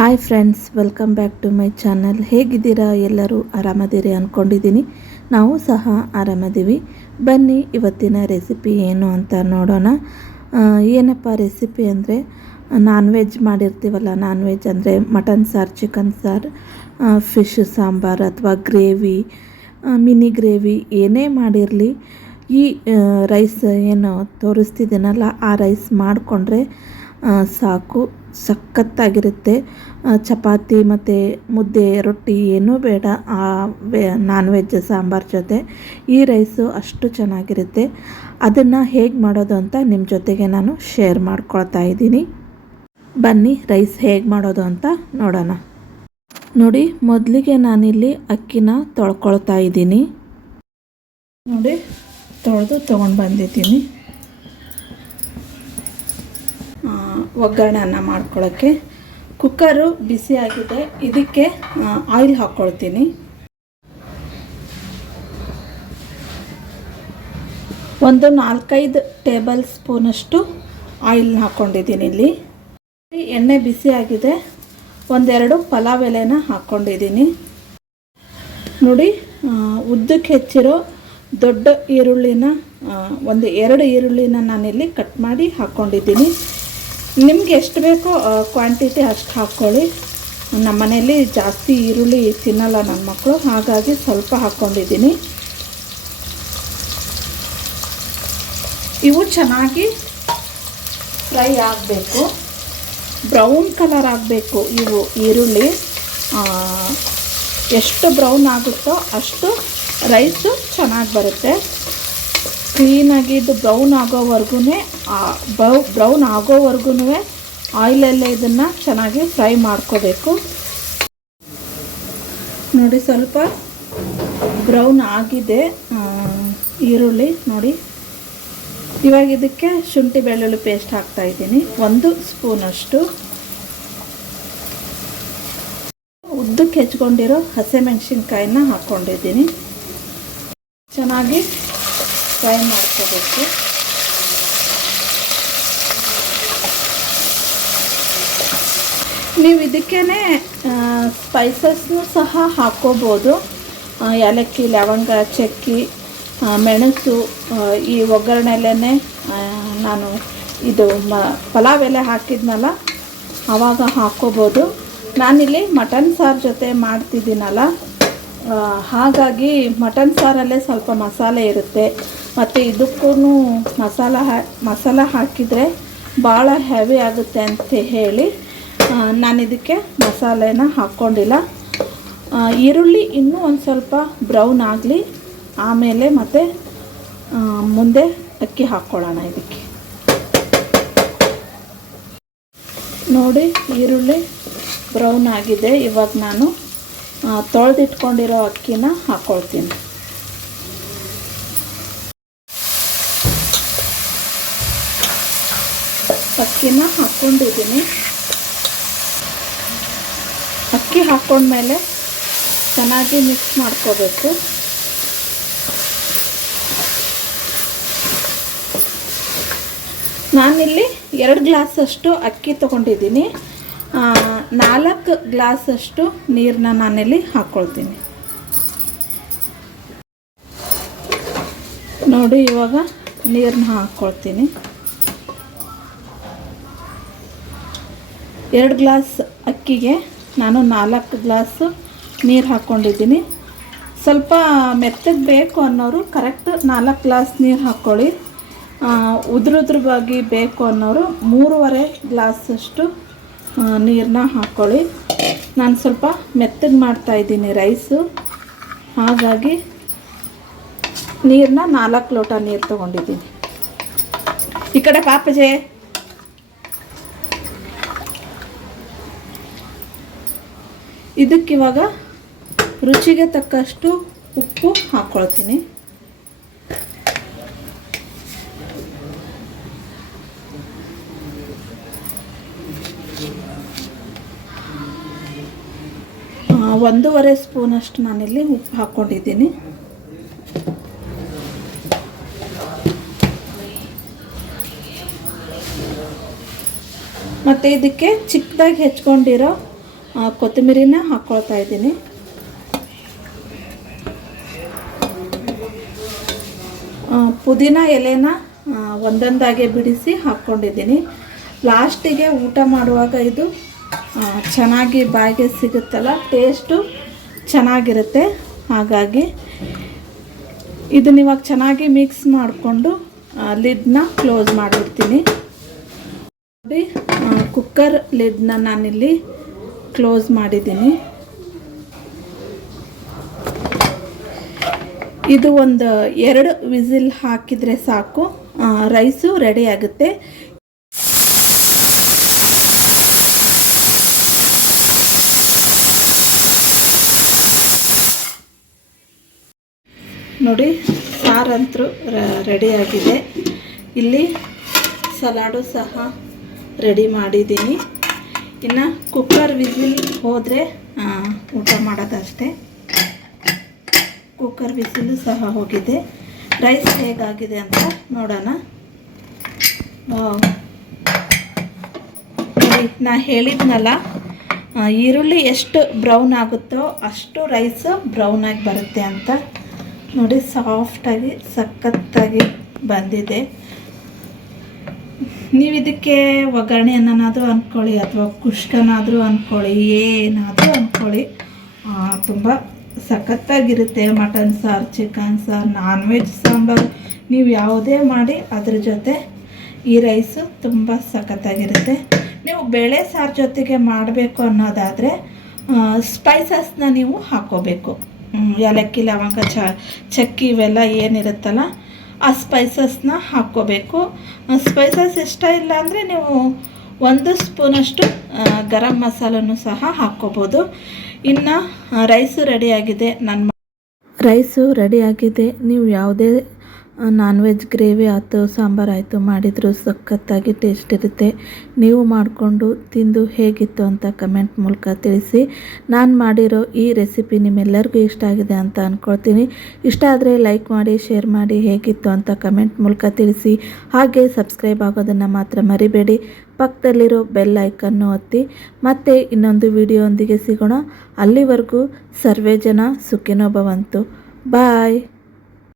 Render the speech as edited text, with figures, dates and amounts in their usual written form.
Hi friends, welcome back to my channel. ಹೇಗಿದ್ದೀರಾ? ಎಲ್ಲರೂ ಆರಾಮದಿರಿ ಅಂದ್ಕೊಂಡಿದ್ದೀನಿ. ನಾವು ಸಹ ಆರಾಮದೀವಿ. ಬನ್ನಿ ಇವತ್ತಿನ ರೆಸಿಪಿ ಏನು ಅಂತ ನೋಡೋಣ. ಏನಪ್ಪ ರೆಸಿಪಿ ಅಂದರೆ, ನಾನ್ ವೆಜ್ ಮಾಡಿರ್ತೀವಲ್ಲ, ನಾನ್ ವೆಜ್ ಅಂದರೆ ಮಟನ್ ಸಾರು, ಚಿಕನ್ ಸಾರು, ಫಿಶ್ ಸಾಂಬಾರು ಅಥವಾ ಗ್ರೇವಿ, ಮಿನಿ ಗ್ರೇವಿ ಏನೇ ಮಾಡಿರಲಿ, ಈ ರೈಸ್ ಏನು ತೋರಿಸ್ತಿದ್ದೀನಲ್ಲ ಆ ರೈಸ್ ಮಾಡಿಕೊಂಡ್ರೆ ಸಾಕು, ಸಖತ್ತಾಗಿರುತ್ತೆ. ಚಪಾತಿ ಮತ್ತು ಮುದ್ದೆ, ರೊಟ್ಟಿ ಏನೂ ಬೇಡ ನಾನ್ ವೆಜ್ ಸಾಂಬಾರು ಜೊತೆ. ಈ ರೈಸು ಅಷ್ಟು ಚೆನ್ನಾಗಿರುತ್ತೆ. ಅದನ್ನು ಹೇಗೆ ಮಾಡೋದು ಅಂತ ನಿಮ್ಮ ಜೊತೆಗೆ ನಾನು ಶೇರ್ ಮಾಡ್ಕೊಳ್ತಾ ಇದ್ದೀನಿ. ಬನ್ನಿ ರೈಸ್ ಹೇಗೆ ಮಾಡೋದು ಅಂತ ನೋಡೋಣ. ನೋಡಿ, ಮೊದಲಿಗೆ ನಾನಿಲ್ಲಿ ಅಕ್ಕಿನ ತೊಳ್ಕೊಳ್ತಾ ಇದ್ದೀನಿ. ನೋಡಿ, ತೊಳೆದು ತೊಗೊಂಡು ಬಂದಿದ್ದೀನಿ. ಒಗ್ಗರಣೆ ಅನ್ನ ಮಾಡ್ಕೊಳ್ಳೋಕ್ಕೆ ಕುಕ್ಕರು ಬಿಸಿ ಆಗಿದೆ. ಇದಕ್ಕೆ ಆಯಿಲ್ ಹಾಕ್ಕೊಳ್ತೀನಿ. ಒಂದು 4-5 ಟೇಬಲ್ ಸ್ಪೂನಷ್ಟು ಆಯಿಲ್ ಹಾಕ್ಕೊಂಡಿದ್ದೀನಿ. ಇಲ್ಲಿ ಎಣ್ಣೆ ಬಿಸಿ ಆಗಿದೆ. ಒಂದೆರಡು ಪಲಾವ್ ಎಲೆನ ಹಾಕ್ಕೊಂಡಿದ್ದೀನಿ. ನೋಡಿ, ಉದ್ದಕ್ಕೆ ಹೆಚ್ಚಿರೋ ದೊಡ್ಡ ಈರುಳ್ಳಿನ, ಒಂದು 2 ಈರುಳ್ಳಿನ ನಾನಿಲ್ಲಿ ಕಟ್ ಮಾಡಿ ಹಾಕ್ಕೊಂಡಿದ್ದೀನಿ. ನಿಮ್ಗೆ ಎಷ್ಟು ಬೇಕೋ ಕ್ವಾಂಟಿಟಿ ಅಷ್ಟು ಹಾಕ್ಕೊಳ್ಳಿ. ನಮ್ಮ ಮನೆಯಲ್ಲಿ ಜಾಸ್ತಿ ಈರುಳ್ಳಿ ತಿನ್ನಲ್ಲ ನನ್ನ ಮಕ್ಕಳು, ಹಾಗಾಗಿ ಸ್ವಲ್ಪ ಹಾಕ್ಕೊಂಡಿದ್ದೀನಿ. ಇವು ಚೆನ್ನಾಗಿ ಫ್ರೈ ಆಗಬೇಕು, ಬ್ರೌನ್ ಕಲರ್ ಆಗಬೇಕು. ಇವು ಈರುಳ್ಳಿ ಎಷ್ಟು ಬ್ರೌನ್ ಆಗುತ್ತೋ ಅಷ್ಟು ರೈಸು ಚೆನ್ನಾಗಿ ಬರುತ್ತೆ. ಕ್ಲೀನಾಗಿ ಇದು ಬ್ರೌನ್ ಆಗೋವರೆಗೂ ಆಯಿಲಲ್ಲೇ ಇದನ್ನು ಚೆನ್ನಾಗಿ ಫ್ರೈ ಮಾಡ್ಕೋಬೇಕು. ನೋಡಿ, ಸ್ವಲ್ಪ ಬ್ರೌನ್ ಆಗಿದೆ ಈರುಳ್ಳಿ. ನೋಡಿ, ಇವಾಗ ಇದಕ್ಕೆ ಶುಂಠಿ ಬೆಳ್ಳುಳ್ಳಿ ಪೇಸ್ಟ್ ಹಾಕ್ತಾಯಿದ್ದೀನಿ, 1 ಸ್ಪೂನಷ್ಟು. ಉದ್ದಕ್ಕೆ ಹೆಚ್ಕೊಂಡಿರೋ ಹಸಿಮೆಣಸಿನ್ಕಾಯಿನ ಹಾಕ್ಕೊಂಡಿದ್ದೀನಿ. ಚೆನ್ನಾಗಿ ಫ್ರೈ ಮಾಡ್ಕೋಬೇಕು. ನೀವು ಇದಕ್ಕೇ ಸ್ಪೈಸಸ್ನೂ ಸಹ ಹಾಕ್ಕೋಬೋದು. ಏಲಕ್ಕಿ, ಲವಂಗ, ಚಕ್ಕಿ, ಮೆಣಸು. ಈ ಒಗ್ಗರಣೆಯಲ್ಲೇ ನಾನು ಇದು ಪಲಾವ್ ಎಲೆ ಹಾಕಿದ್ನಲ್ಲ ಆವಾಗ ಹಾಕ್ಕೋಬೋದು. ನಾನಿಲ್ಲಿ ಮಟನ್ ಸಾರು ಜೊತೆ ಮಾಡ್ತಿದ್ದೀನಲ್ಲ, ಹಾಗಾಗಿ ಮಟನ್ ಸಾರಲ್ಲೇ ಸ್ವಲ್ಪ ಮಸಾಲೆ ಇರುತ್ತೆ. ಮತ್ತು ಇದಕ್ಕೂ ಮಸಾಲ ಹಾಕಿದರೆ ಭಾಳ ಹೆವಿ ಆಗುತ್ತೆ ಅಂತ ಹೇಳಿ ನಾನು ಇದಕ್ಕೆ ಮಸಾಲೆನ ಹಾಕ್ಕೊಂಡಿಲ್ಲ. ಈರುಳ್ಳಿ ಇನ್ನೂ ಒಂದು ಸ್ವಲ್ಪ ಬ್ರೌನ್ ಆಗಲಿ, ಆಮೇಲೆ ಮತ್ತೆ ಮುಂದೆ ಅಕ್ಕಿ ಹಾಕ್ಕೊಳ್ಳೋಣ ಇದಕ್ಕೆ. ನೋಡಿ, ಈರುಳ್ಳಿ ಬ್ರೌನ್ ಆಗಿದೆ. ಇವಾಗ ನಾನು ತೊಳೆದಿಟ್ಕೊಂಡಿರೋ ಅಕ್ಕಿನ ಹಾಕ್ಕೊಳ್ತೀನಿ. ಅಕ್ಕಿನ ಹಾಕ್ಕೊಂಡಿದ್ದೀನಿ. ಅಕ್ಕಿ ಹಾಕ್ಕೊಂಡ್ಮೇಲೆ ಚೆನ್ನಾಗಿ ಮಿಕ್ಸ್ ಮಾಡ್ಕೋಬೇಕು. ನಾನಿಲ್ಲಿ 2 ಗ್ಲಾಸಷ್ಟು ಅಕ್ಕಿ ತೊಗೊಂಡಿದ್ದೀನಿ. 4 ಗ್ಲಾಸಷ್ಟು ನೀರನ್ನ ನಾನಿಲ್ಲಿ ಹಾಕ್ಕೊಳ್ತೀನಿ. ನೋಡಿ, ಇವಾಗ ನೀರನ್ನ ಹಾಕ್ಕೊಳ್ತೀನಿ. 2 ಗ್ಲಾಸ್ ಅಕ್ಕಿಗೆ ನಾನು 4 ಗ್ಲಾಸ್ ನೀರು ಹಾಕ್ಕೊಂಡಿದ್ದೀನಿ. ಸ್ವಲ್ಪ ಮೆತ್ತಗೆ ಬೇಕು ಅನ್ನೋರು ಕರೆಕ್ಟ್ 4 ಗ್ಲಾಸ್ ನೀರು ಹಾಕ್ಕೊಳ್ಳಿ. ಉದುರುದ್ರವಾಗಿ ಬೇಕು ಅನ್ನೋರು 3.5 ಗ್ಲಾಸಷ್ಟು ನೀರನ್ನ ಹಾಕ್ಕೊಳ್ಳಿ. ನಾನು ಸ್ವಲ್ಪ ಮೆತ್ತಗೆ ಮಾಡ್ತಾಯಿದ್ದೀನಿ ರೈಸು, ಹಾಗಾಗಿ ನೀರನ್ನ 4 ಲೋಟ ನೀರು ತೊಗೊಂಡಿದ್ದೀನಿ. ಈ ಕಡೆ ಪಾಪಜೆ. ಇದಕ್ಕಿವಾಗ ರುಚಿಗೆ ತಕ್ಕಷ್ಟು ಉಪ್ಪು ಹಾಕ್ಕೊಳ್ತೀನಿ. ಒಂದೂವರೆ ಸ್ಪೂನಷ್ಟು ನಾನಿಲ್ಲಿ ಉಪ್ಪು ಹಾಕ್ಕೊಂಡಿದ್ದೀನಿ. ಮತ್ತು ಇದಕ್ಕೆ ಚಿಕ್ಕದಾಗಿ ಹೆಚ್ಕೊಂಡಿರೋ ಕೊತ್ತಂಬರಿನ ಹಾಕ್ಕೊಳ್ತಾ ಇದ್ದೀನಿ. ಪುದೀನ ಎಲೆನ ಒಂದೊಂದಾಗೆ ಬಿಡಿಸಿ ಹಾಕ್ಕೊಂಡಿದ್ದೀನಿ. ಲಾಸ್ಟಿಗೆ ಊಟ ಮಾಡುವಾಗ ಇದು ಚೆನ್ನಾಗಿ ಬಾಯಿಗೆ ಸಿಗುತ್ತಲ್ಲ, ಟೇಸ್ಟು ಚೆನ್ನಾಗಿರುತ್ತೆ. ಹಾಗಾಗಿ ಇದನ್ನ ಇವಾಗ ಚೆನ್ನಾಗಿ ಮಿಕ್ಸ್ ಮಾಡಿಕೊಂಡು ಲಿಡ್ನ ಕ್ಲೋಸ್ ಮಾಡಿಬಿಡ್ತೀನಿ. ನೋಡಿ, ಕುಕ್ಕರ್ ಲಿಡ್ನ ನಾನಿಲ್ಲಿ ಕ್ಲೋಸ್ ಮಾಡಿದ್ದೀನಿ. ಇದು ಒಂದು 2 ವಿಸಿಲ್ ಹಾಕಿದರೆ ಸಾಕು, ರೈಸು ರೆಡಿ ಆಗುತ್ತೆ. ನೋಡಿ, ಸಾರಂತೂ ರೆಡಿಯಾಗಿದೆ. ಇಲ್ಲಿ ಸಲಾಡು ಸಹ ರೆಡಿ ಮಾಡಿದ್ದೀನಿ. ಇನ್ನು ಕುಕ್ಕರ್ ವಿಸಿಲ್ ಹೋದರೆ ಊಟ ಮಾಡೋದಷ್ಟೇ. ಕುಕ್ಕರ್ ವಿಸಿಲು ಸಹ ಹೋಗಿದೆ. ರೈಸ್ ಹೇಗಾಗಿದೆ ಅಂತ ನೋಡೋಣ. ನೋಡಿ, ನಾ ಹೇಳಿದ್ನಲ್ಲ, ಈರುಳ್ಳಿ ಎಷ್ಟು ಬ್ರೌನ್ ಆಗುತ್ತೋ ಅಷ್ಟು ರೈಸ್ ಬ್ರೌನಾಗಿ ಬರುತ್ತೆ ಅಂತ. ನೋಡಿ, ಸಾಫ್ಟಾಗಿ ಸಖತ್ತಾಗಿ ಬಂದಿದೆ. ನೀವು ಇದಕ್ಕೆ ಒಗ್ಗರಣೆ ಅನ್ನೋನಾದರೂ ಅಂದ್ಕೊಳ್ಳಿ ಅಥವಾ ಕುಷ್ಕನಾದರೂ ಅಂದ್ಕೊಳ್ಳಿ, ಏನಾದರೂ ಅಂದ್ಕೊಳ್ಳಿ, ತುಂಬ ಸಖತ್ತಾಗಿರುತ್ತೆ. ಮಟನ್ ಸಾರು, ಚಿಕನ್ ಸಾರು, ನಾನ್ ವೆಜ್ ಸಾಂಬಾರು, ನೀವು ಯಾವುದೇ ಮಾಡಿ ಅದ್ರ ಜೊತೆ ಈ ರೈಸು ತುಂಬ ಸಖತ್ತಾಗಿರುತ್ತೆ. ನೀವು ಬೇಳೆ ಸಾರು ಜೊತೆಗೆ ಮಾಡಬೇಕು ಅನ್ನೋದಾದರೆ ಸ್ಪೈಸಸ್ನ ನೀವು ಹಾಕ್ಕೋಬೇಕು. ಏಲಕ್ಕಿ, ಲವಂಗ, ಚಕ್ಕಿ ಇವೆಲ್ಲ ಏನಿರುತ್ತಲ್ಲ ಆ ಸ್ಪೈಸಸ್ನ ಹಾಕ್ಕೋಬೇಕು. ಸ್ಪೈಸಸ್ ಇಷ್ಟ ಇಲ್ಲ ಅಂದರೆ ನೀವು 1 ಸ್ಪೂನಷ್ಟು ಗರಂ ಮಸಾಲನೂ ಸಹ ಹಾಕ್ಕೋಬೋದು. ಇನ್ನು ರೈಸು ರೆಡಿಯಾಗಿದೆ. ರೈಸು ರೆಡಿಯಾಗಿದೆ. ನೀವು ಯಾವುದೇ ನಾನ್ ವೆಜ್ ಗ್ರೇವಿ ಆಯಿತು, ಸಾಂಬಾರು ಆಯಿತು ಮಾಡಿದರೂ ಸಖತ್ತಾಗಿ ಟೇಸ್ಟ್ ಇರುತ್ತೆ. ನೀವು ಮಾಡಿಕೊಂಡು ತಿಂದು ಹೇಗಿತ್ತು ಅಂತ ಕಮೆಂಟ್ ಮೂಲಕ ತಿಳಿಸಿ. ನಾನು ಮಾಡಿರೋ ಈ ರೆಸಿಪಿ ನಿಮ್ಮೆಲ್ಲರಿಗೂ ಇಷ್ಟ ಆಗಿದೆ ಅಂತ ಅಂದ್ಕೊಳ್ತೀನಿ. ಇಷ್ಟ ಆದರೆ ಲೈಕ್ ಮಾಡಿ, ಶೇರ್ ಮಾಡಿ, ಹೇಗಿತ್ತು ಅಂತ ಕಮೆಂಟ್ ಮೂಲಕ ತಿಳಿಸಿ. ಹಾಗೆ ಸಬ್ಸ್ಕ್ರೈಬ್ ಆಗೋದನ್ನು ಮಾತ್ರ ಮರಿಬೇಡಿ. ಪಕ್ಕದಲ್ಲಿರೋ ಬೆಲ್ ಐಕನ್ನು ಒತ್ತಿ. ಮತ್ತೆ ಇನ್ನೊಂದು ವಿಡಿಯೋದೊಂದಿಗೆ ಸಿಗೋಣ. ಅಲ್ಲಿವರೆಗೂ ಸರ್ವೇ ಜನ ಸುಖಿನೋ ಭವಂತು. ಬಾಯ್.